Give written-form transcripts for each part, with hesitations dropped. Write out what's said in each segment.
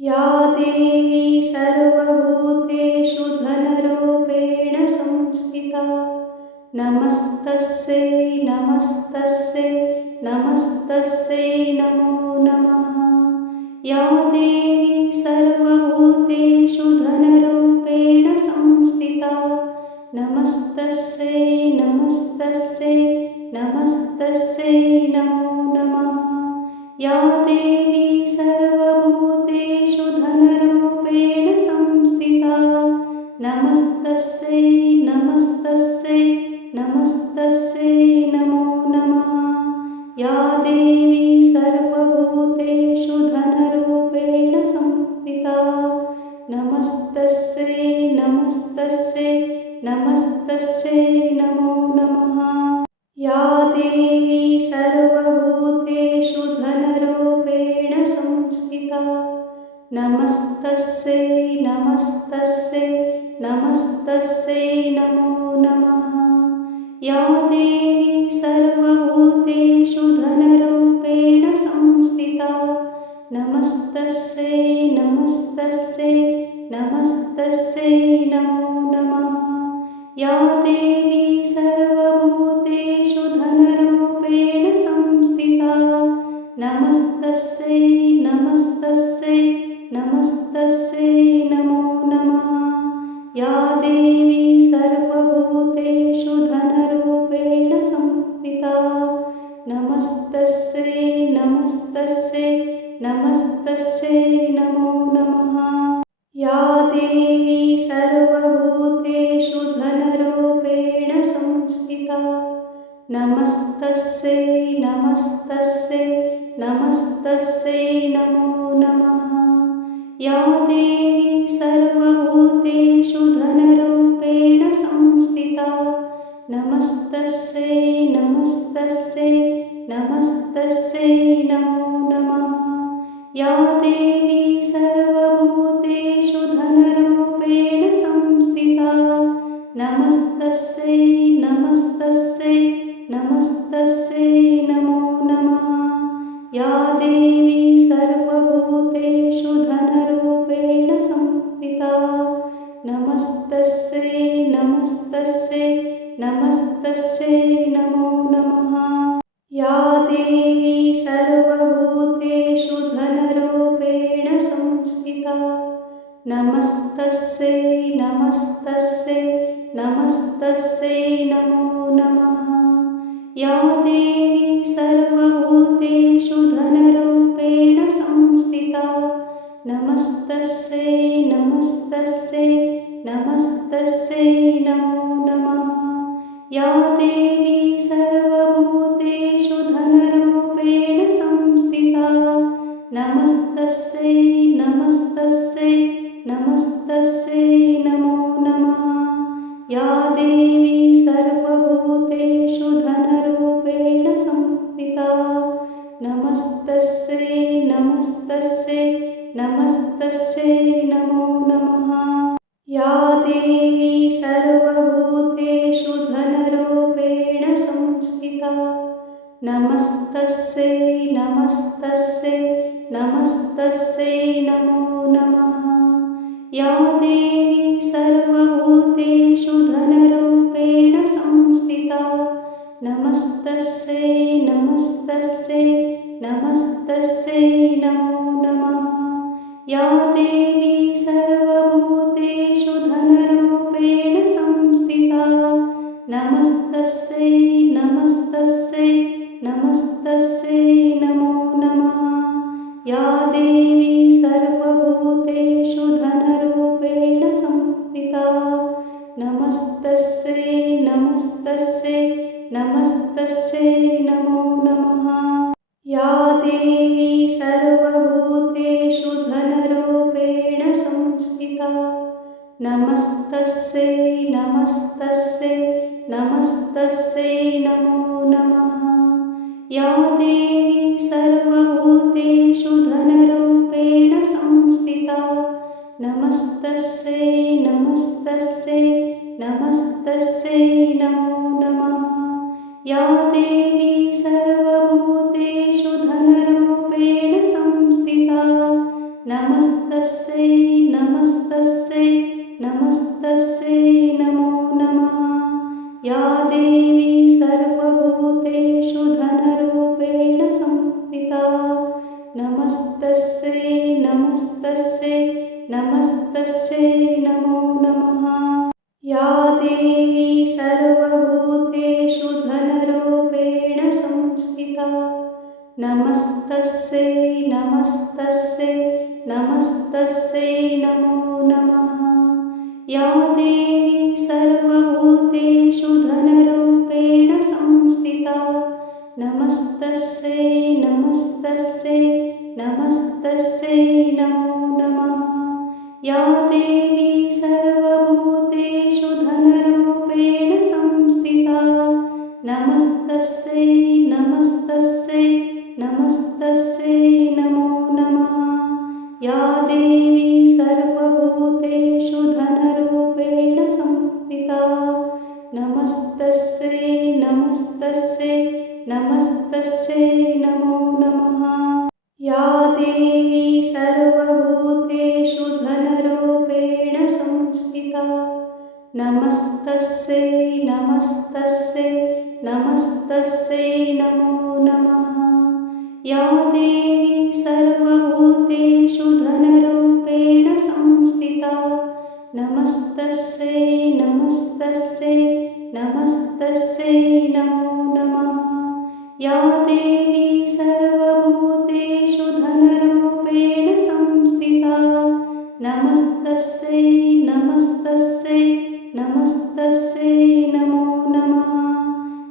या देवी सर्वभूतेषु धनरूपेण संस्थिता नमस्तस्यै नमस्तस्यै नमस्तस्यै नमो नमः। या देवी सर्वभूतेषु धनरूपेण संस्थिता नमस्तस्यै नमस्तस्यै नमस्तस्यै नमो नमः। या देवी सर्वभूतेषु धनरूपेण संस्थिता नमस्तस्यै नमस्तस्यै नमस्तस्यै नमो नमः। या देवी सर्वभूतेषु धनरूपेण संस्थिता नमस्तस्यै नमस्तस्यै नमस्तस्यै नमो नमः। या देवी सर्वभूतेषु धनरूपेण संस्थिता नमस्तस्यै नमस्तस्यै नमस्तस्यै नमो नमः। या देवी सर्वभूतेषु धनरूपेण संस्थिता नमस्तस्यै नमस्तस्यै नमस्तस्यै नमो नमः। या देवी सर्वभूतेषु धनरूपेण संस्थिता नमस्तस्यै नमस्तस्यै नमस्तस्यै नमो नमः। या देवी सर्वभूतेषु धनरूपेण संस्थिता नमस्तस्यै नमस्तस्यै नमस्तस्यै नमो नमः। या देवी सर्वभूतेषु धनरूपेण संस्थिता नमस्तस्यै नमस्तस्यै नमस्तस्यै नमो नमः। या देवी सर्वभूतेषु धनरूपेण संस्थिता नमस्तस्यै नमस्तस्यै नमस्तस्यै नमो नमः। या देवी सर्वभूतेषु धनरूपेण संस्थिता नमस्तस्यै नमस्तस्यै नमस्तस्यै नमो नमः। या देवी सर्वभूतेषु धनरूपेण संस्थिता नमस्तस्यै नमस्तस्यै नमस्तस्यै नमो नमः। या देवी सर्वभूतेषु धनरूपेण संस्थिता नमस्तस्यै नमस्तस्यै नमस्तस्यै नमो नमः। या देवी सर्वभूतेषु धनरूपेण संस्थिता नमस्तस्यै नमस्तस्यै नमस्तस्यै नमो नमः। या देवी सर्वभूतेषु धनरूपेण संस्थिता नमस्तस्यै नमस्तस्यै नमस्तस्यै नमो नमः। या देवी सर्वभूतेषु धनरूपेण संस्थिता नमस्तस्यै नमस्तस्यै नमस्तस्यै नमो नमः। या देवी सर्वभूतेषु धनरूपेण संस्थिता नमस्तस्यै नमस्तस्यै नमस्तस्यै नमो नमः। या देवी सर्वभूतेषु धनरूपेण संस्थिता नमस्तस्यै नमस्तस्यै नमस्तस्यै नमो नमः। या देवी सर्वभूतेषु धनरूपेण संस्थिता नमस्तस्यै नमस्तस्यै नमस्तस्यै नमो नमः। या देवी सर्वभूतेषु धनरूपेण संस्थिता नमस्तस्यै नमस्तस्यै नमस्तस्यै नमो नमः। या देवी सर्वभूतेषु धनरूपेण संस्थिता नमस्तस्यै नमस्तस्यै नमस्तस्यै नमो नमः। या देवी सर्वभूतेषु धनरूपेण संस्थिता नमस्तस्यै नमस्तस्यै नमस्तस्यै नमो नमः। या देवी सर्वभूतेषु धनरूपेण संस्थिता नमस्तस्यै नमस्तस्यै नमस्तस्यै नमस्तस्यै नमो नमः। या देवी सर्वभूतेषु धनरूपेण संस्थिता नमस्तस्यै नमस्तस्यै नमस्तस्यै नमो नमः। या देवी सर्वभूतेषु धनरूपेण संस्थिता नमस्तस्यै नमस्तस्यै नमस्तस्यै नमो नमः। या देवी सर्वभूतेषु धनरूपेण संस्थिता नमस्तस्यै नमस्तस्यै नमस्तस्यै नमो नमः। या देवी सर्वभूतेषु धनरूपेण संस्थिता नमस्तस्यै नमस्तस्यै नमस्तस्यै नमो नमः। या देवी सर्वभूतेषु धनरूपेण संस्थिता नमस्तस्यै नमस्तस्यै नमस्तस्यै नमो नमः। या देवी सर्वभूतेषु धनरूपेण संस्थिता नमस्तस्यै नमस्तस्यै नमस्तस्यै नमो नमः। या देवी सर्वभूतेषु धनरूपेण संस्थिता नमस्तस्यै नमस्तस्यै नमस्तस्यै नमो नमः। या देवी सर्वभूतेषु धनरूपेण संस्थिता नमस्तस्यै नमस्तस्यै नमस्तस्यै नमो नमः।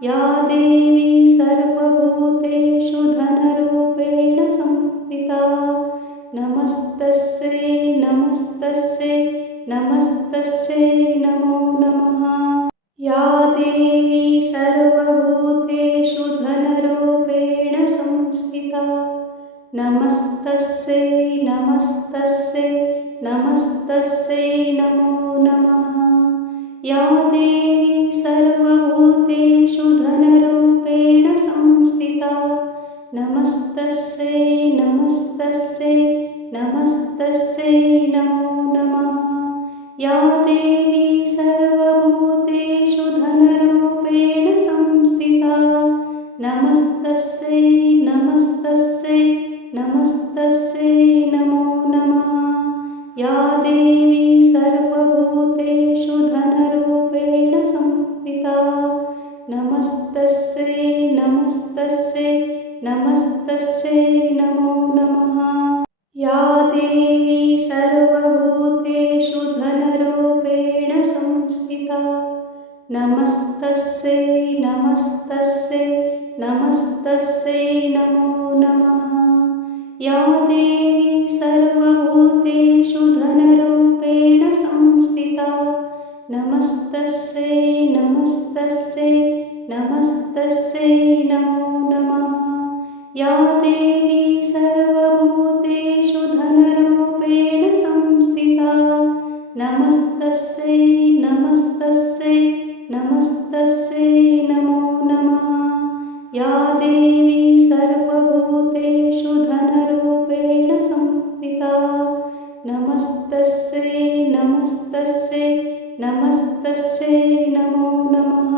या देवी सर्वभूतेषु धनरूपेण संस्थिता नमस्तस्यै नमस्तस्यै नमस्तस्यै नमो नमः। या देवी सर्वभूतेषु धनरूपेण संस्थिता नमस्तस्यै नमस्तस्यै नमस्तस्यै नमो नमः। या देवी सर्वभूतेषु धनरूपेण संस्थिता नमस्तस्यै नमस्तस्यै नमस्तस्यै नमो नमः। या देवी सर्वभूतेषु धनरूपेण संस्थिता नमस्तस्यै नमस्तस्यै नमस्तस्यै नमो नमः। या देवी सर्वभूतेषु धनरूपेण संस्थिता नमस्तस्यै नमस्तस्यै नमस्तस्यै नमो नमः। या देवी सर्वभूतेषु धनरूपेण संस्थिता नमस्तस्यै नमस्तस्यै नमस्तस्यै नमो नमः। या देवी सर्वभूतेषु धनरूपेण संस्थिता नमस्तस्यै नमस्तस्यै नमस्तस्यै नमो नमः। या देवी सर्वभूतेषु धनरूपेण संस्थिता नमस्तस्यै नमस्तस्यै नमस्तस्यै नमो नमः। या देवी सर्वभूतेषु धनरूपेण संस्थिता नमस्तस्यै नमस्तस्यै नमस्तस्यै नमो नमः।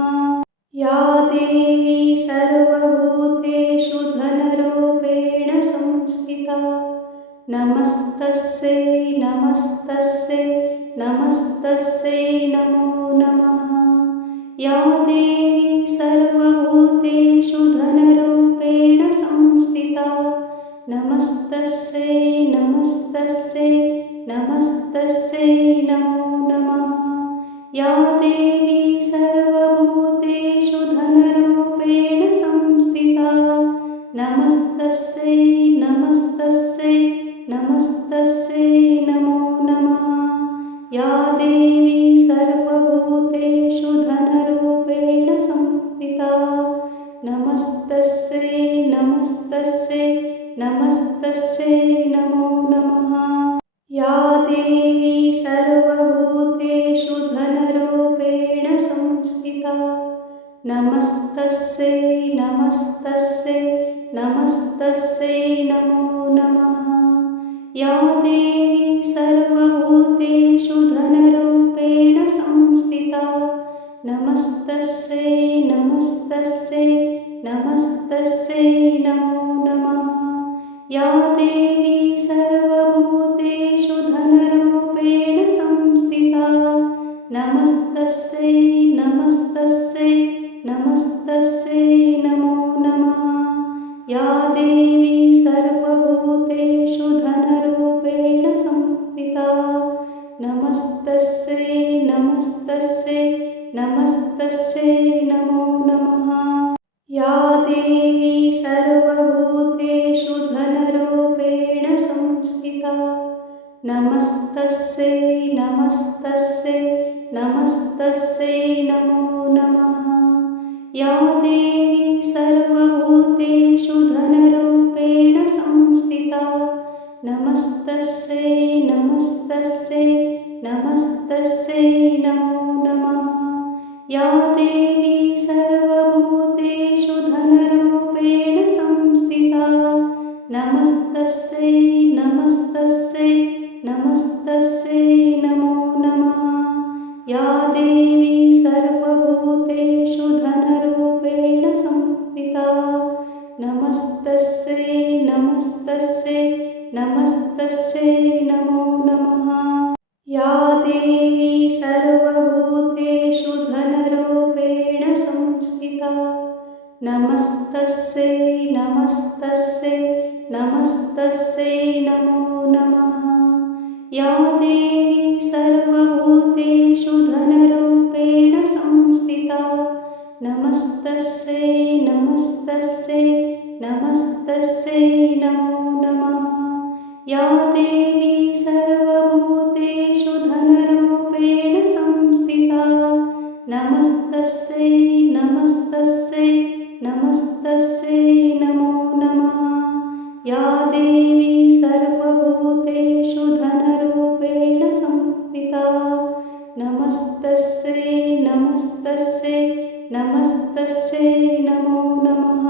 या देवी सर्वभूतेषु धनरूपेण संस्थिता नमस्तस्यै नमस्तस्यै नमस्तस्यै नमो नमः। या देवी सर्वभूतेषु धनरूपेण संस्थिता नमस्तस्यै नमस्तस्यै नमस्तस्यै नमो नमः। या देवी सर्वभूतेषु धनरूपेण संस्थिता नमस्तस्यै नमस्तस्यै नमस्तस्यै नमो नमः। या देवी सर्वभूतेषु धनरूपेण संस्थिता नमस्तस्यै नमस्तस्यै नमस्तस्यै नमो नमः। या देवी सर्वभूतेषु धनरूपेण संस्थिता नमस्तस्यै नमस्तस्यै नमस्तस्यै नमो नमः। या देवी सर्वभूतेषु धनरूपेण संस्थिता नमस्तस्यै नमस्तस्यै नमस्तस्यै नमो नमः। या देवी सर्वभूतेषु धनरूपेण संस्थिता नमस्तस्यै नमस्तस्यै नमस्तस्यै नमो नमः। या देवी सर्वभूतेषु धनरूपेण संस्थिता नमस्तस्यै नमस्तस्यै नमस्तस्यै नमो नमः। या देवी सर्वभूतेषु धनरूपेण संस्थिता नमस्तस्यै नमस्तस्यै नमस्तस्यै नमो नमः। या देवी सर्वभूतेषु धनरूपेण संस्थिता नमस्तस्यै नमस्तस्यै नमस्तस्यै नमो नमः। या देवी सर्वभूतेषु धनरूपेण संस्थिता नमस्तस्यै नमस्तस्यै नमस्तस्यै नमो नमः। या देवी सर्वभूतेषु धनरूपेण संस्थिता नमस्तस्यै नमस्तस्यै नमस्तस्यै नमो नमः। या देवी सर्वभूतेषु धनरूपेण संस्थिता नमस्तस्यै नमस्तस्यै नमस्तस्यै नमो नमः। या देवी सर्वभूतेषु धनरूपेण संस्थिता नमस्तस्यै नमस्तस्यै नमस्तस्यै नमो नमः। या देवी सर्वभूतेषु धनरूपेण संस्थिता नमस्तस्यै नमस्तस्यै नमस्तस्यै नमो नमः। या देवी सर्वभूतेषु धनरूपेण संस्थिता नमस्तस्यै नमस्तस्यै नमस्तस्यै नमो नमः।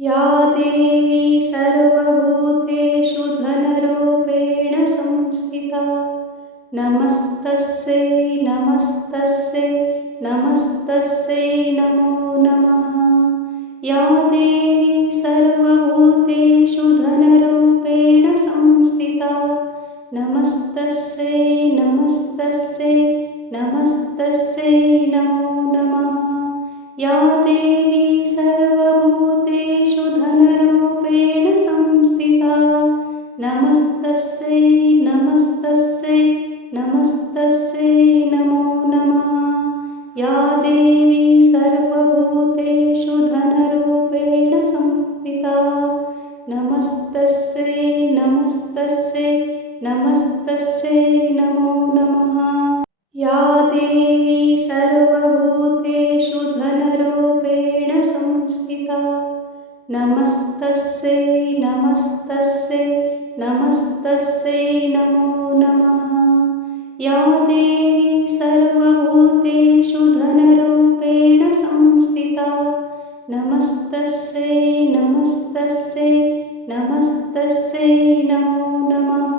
या देवी सर्वभूतेषु धनरूपेण संस्थिता नमस्तस्यै नमस्तस्यै नमस्तस्यै नमो नमः। या देवी सर्वभूतेषु धनरूपेण संस्थिता नमस्तस्यै नमस्तस्यै नमस्तस्यै नमो नमः। या देवी सर्वभूतेषु धनरूपेण संस्थिता नमस्तस्यै नमस्तस्यै नमस्तस्यै नमो नमः। या देवी सर्वभूतेषु धनरूपेण संस्थिता नमस्तस्यै नमस्तस्यै नमस्तस्यै नमो नमः। या देवी सर्वभूतेषु धनरूपेण संस्थिता नमस्तस्यै नमस्तस्यै नमस्तस्यै नमो नमः। या देवी सर्वभूतेषु धनरूपेण संस्थिता नमस्तस्यै नमस्तस्यै नमस्तस्यै नमो नमः।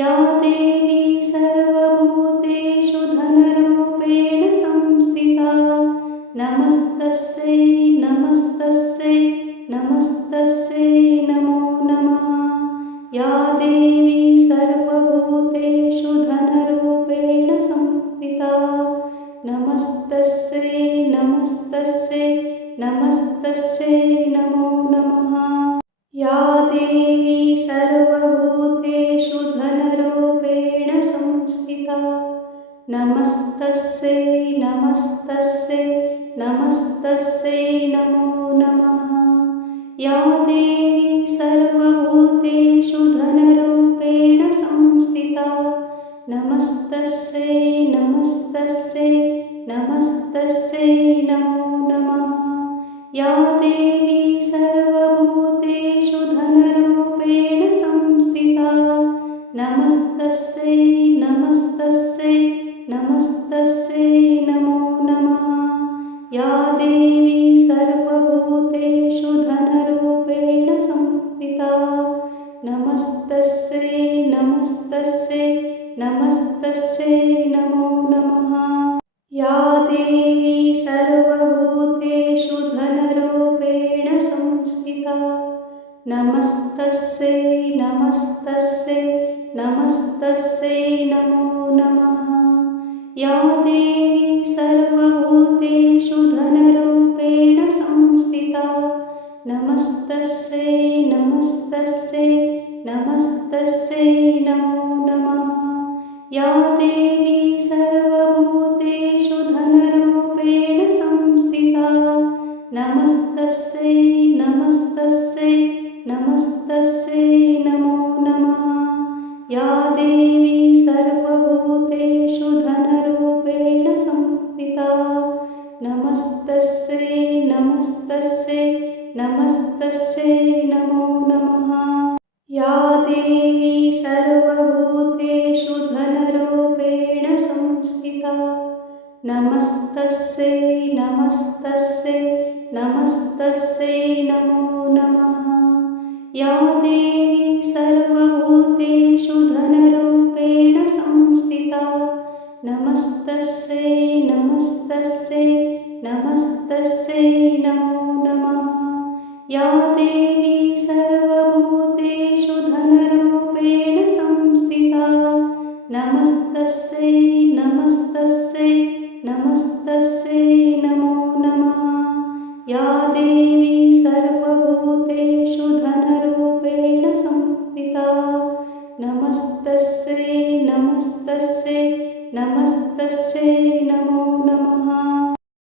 या देवी सर्वभूतेषु धनरूपेण संस्थिता नमस्तस्यै नमस्तस्यै नमस्तस्यै नमो नमः। या देवी सर्वभूतेषु धनरूपेण संस्थिता नमस्तस्यै नमस्तस्यै नमस्तस्यै नमो नमः। या देवी सर्वभूतेषु धनरूपेण संस्थिता नमस्तस्यै नमस्तस्यै नमस्तस्यै नमो नमः। या देवी सर्वभूतेषु धनरूपेण संस्थिता नमस्तस्यै नमस्तस्यै नमस्तस्यै नमो नमः। या देवी सर्वभूतेषु धनरूपेण संस्थिता नमस्तस्यै नमस्तस्यै नमस्तस्यै नमो नमः। या देवी सर्वभूतेषु धनरूपेण संस्थिता नमस्तस्यै नमस्तस्यै नमस्तस्यै नमो नमः। या देवी सर्वभूतेषु धनरूपेण संस्थिता नमस्तस्यै नमस्तस्यै नमस्तस्यै नमो नमः। या देवी सर्वभूतेषु धनरूपेण संस्थिता नमस्तस्यै नमस्तस्यै नमस्तस्यै नमो नमः। या देवी सर्वभूतेषु धनरूपेण संस्थिता नमस्तस्यै नमस्तस्यै नमस्तस्यै नमो नमः। या देवी सर्वभूतेषु धनरूपेण संस्थिता नमस्तस्यै नमस्तस्यै नमस्तस्यै नमो नमः। या देवी सर्वभूतेषु धनरूपेण संस्थिता नमस्तस्यै नमस्तस्यै नमस्तस्यै नमो नमः। या देवी सर्वभूतेषु धनरूपेण संस्थिता नमस्तस्यै नमस्तस्यै नमस्तस्यै नमो नमः। या देवी सर्वभूतेषु धनरूपेण संस्थिता नमस्तस्यै नमस्तस्यै नमस्तस्यै नमो नमः। या देवी सर्वभूतेषु धनरूपेण संस्थिता नमस्तस्यै नमस्तस्यै नमस्तस्यै नमो नमः।